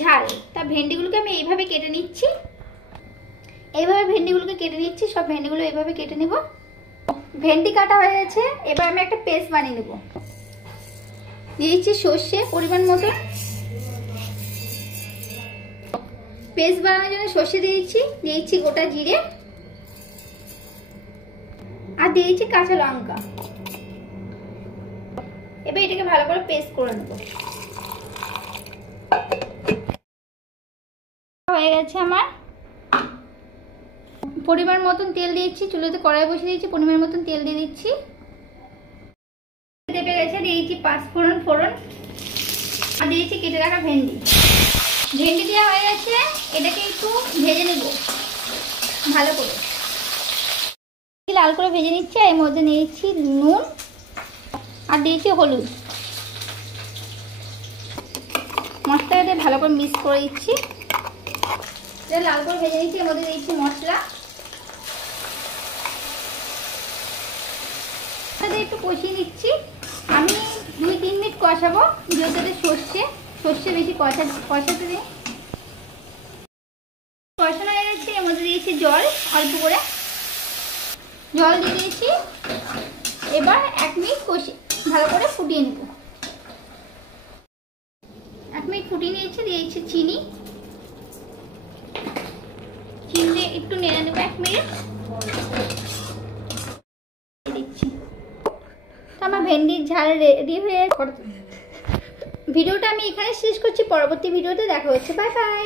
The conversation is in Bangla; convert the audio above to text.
ঝাল। তা ভেন্ডিগুলোকে আমি এইভাবে কেটে নিচ্ছি, এইভাবে ভেন্ডিগুলোকে কেটে নিচ্ছি। সব ভেন্ডিগুলো এইভাবে কেটে নেব। ভেন্ডি কাটা হয়ে গেছে, এবার আমি একটা পেস্ট বানিয়ে নেব। দিয়ে দিচ্ছি সর্ষে পরিমাণ মতো। পেস্ট বানানোর জন্য সর্ষে দিয়ে দিচ্ছি গোটা জিরে, আর দিয়ে দিচ্ছি কাঁচা লঙ্কা। এবার এটাকে ভালো করে পেস্ট করে নেব। হয়ে গেছে আমার। পরিমাণ মতন তেল দিয়েছি, চুলোতে কড়াই বসিয়ে দিয়েছি, পরিমাণ মতন তেল দিয়ে দিচ্ছি। দেবে গেছে, দিয়ে দিচ্ছি 5 ফোড়ন, আর দিয়েছি কেটে রাখা ভেন্ডি। ভেন্ডি দেওয়া হয়ে গেছে, এটাকে একটু ভেজে নেব ভালো করে, লাল করে ভেজে নিচ্ছি। এর মধ্যে নিয়েছি নুন আর দিয়েছি হলুদ। মশলাটা ভালো করে মিক্স করে দিচ্ছি। এটা লাল করে ভেজে নিচ্ছি। এর মধ্যে দিয়েছি মশলা, একটু কষিয়ে নিচ্ছি। আমি 2-3 মিনিট কষাবো, যেহেতু সর্ষে বেশি কষাতে দিই। কষানো হয়ে গেছে, এর মধ্যে দিয়েছি জল, অল্প করে জল দিয়ে দিয়েছি। এবার 1 মিনিট ভালো করে ফুটিয়ে নেব। 1 মিনিট ফুটিয়ে নিয়েছি। দিয়েছি চিনি দিয়ে একটু নেড়ে নেবো 1 মিনিট। দিচ্ছি। আমার ভেন্ডির ঝাল রেডি হয়ে। ভিডিওটা আমি এখানে শেষ করছি, পরবর্তী ভিডিওতে দেখা হচ্ছে। Bye bye.